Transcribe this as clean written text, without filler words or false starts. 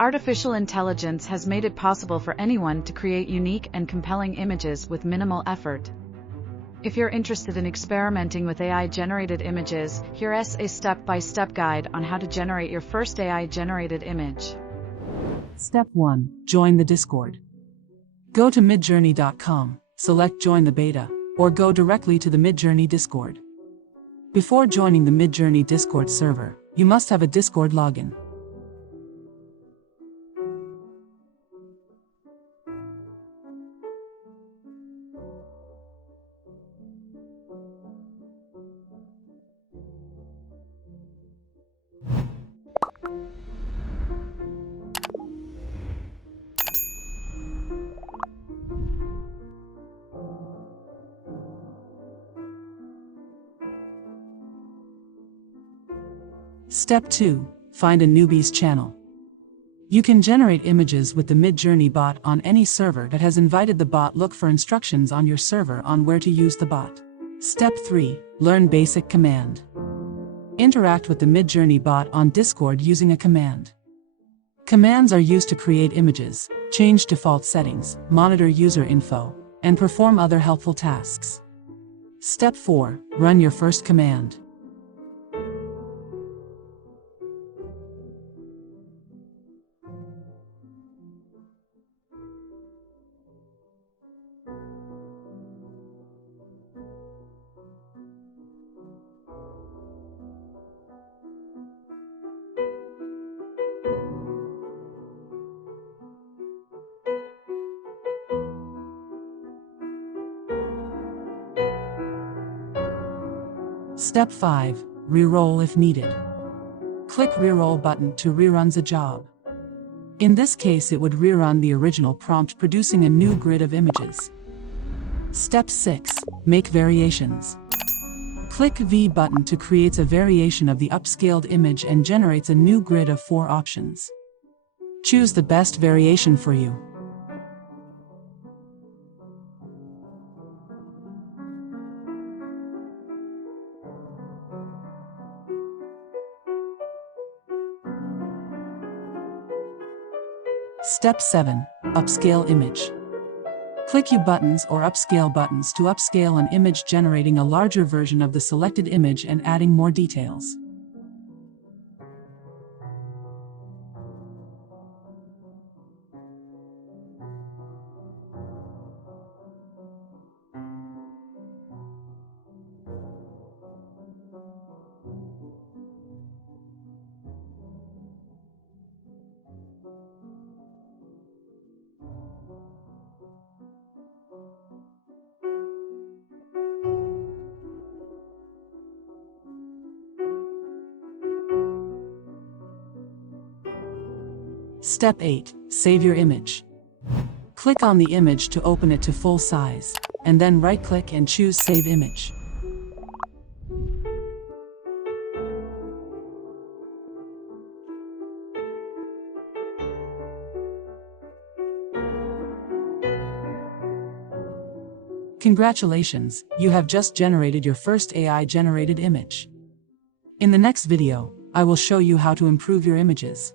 Artificial intelligence has made it possible for anyone to create unique and compelling images with minimal effort. If you're interested in experimenting with AI-generated images, here's a step-by-step guide on how to generate your first AI-generated image. Step 1. Join the Discord. Go to Midjourney.com, select Join the Beta, or go directly to the Midjourney Discord. Before joining the Midjourney Discord server, you must have a Discord login. Step 2. Find a Newbies channel. You can generate images with the Midjourney bot on any server that has invited the bot. Look for instructions on your server on where to use the bot. Step 3. Learn basic command. Interact with the Midjourney bot on Discord using a command. Commands are used to create images, change default settings, monitor user info, and perform other helpful tasks. Step 4. Run your first command. Step 5. Reroll if needed. Click Reroll button to rerun the job. In this case, it would rerun the original prompt, producing a new grid of images. Step 6. Make variations. Click V button to create a variation of the upscaled image and generates a new grid of 4 options. Choose the best variation for you. Step 7. Upscale image. Click U buttons or upscale buttons to upscale an image, generating a larger version of the selected image and adding more details. Step 8. Save your image. Click on the image to open it to full size, and then right-click and choose Save Image. Congratulations, you have just generated your first AI-generated image. In the next video, I will show you how to improve your images.